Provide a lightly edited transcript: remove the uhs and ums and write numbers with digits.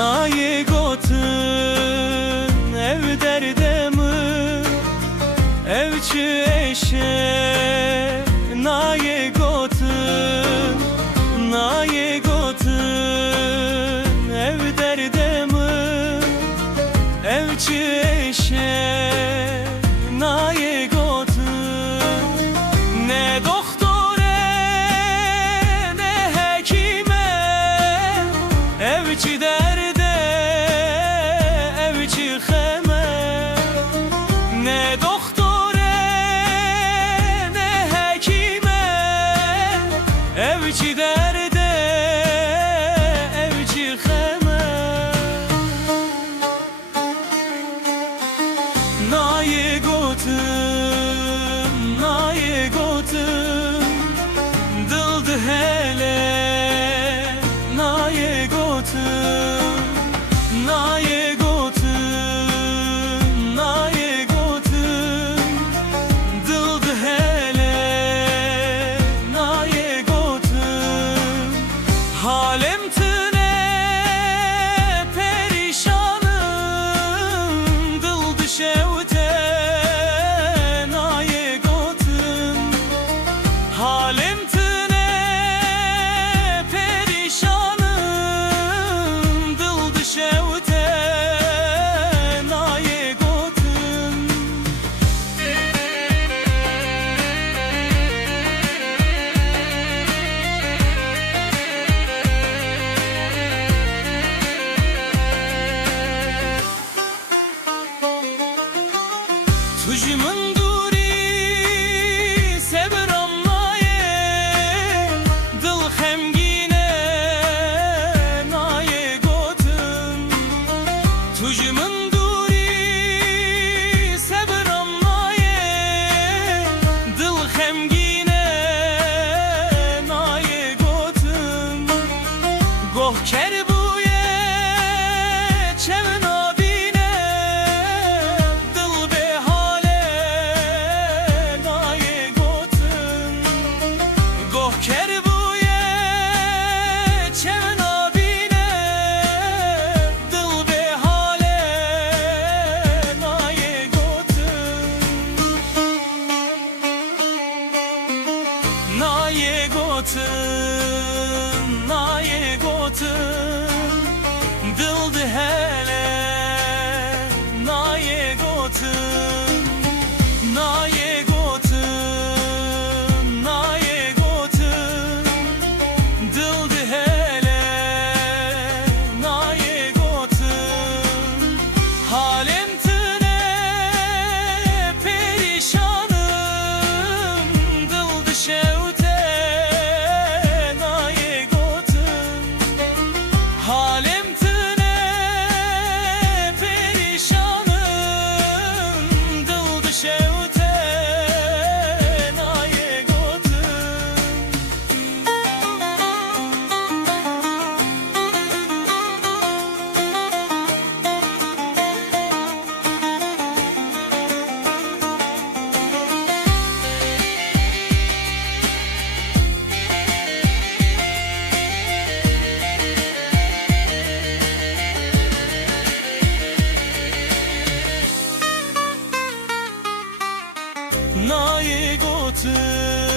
Naye gotun ev derdemi evçi eşe. Naye gotun ev derdemi evçi eşe. Naye gotun ne doktora ne hekime evçi derde evçi xeme. Ne doktora ne hekime evçi derde evçi xeme. Naye gotun dıldı hele. Naye gotun dıldı hele. Naye gotun halem tüne perişanım dıldı şevte. Naye gotun halem tüne perişanım dıldı şevte. Naye gotun tucumun duri severam. Naye dil xemgine. Naye gotun tucumun duri severam. Naye dil xemgine. Naye gotun goh kerbuye çevin abine dil behale. Naye gotun goh kerbuye çevin abine dil behale. Naye gotun Naye gotun dıldı hele. Naye gotun dıldı hele. Naye gotun halem tüne perişanım dıldı şevte. Naye gotun halem tüne perişanım dıldı şevte. Naye gotun Naye gotun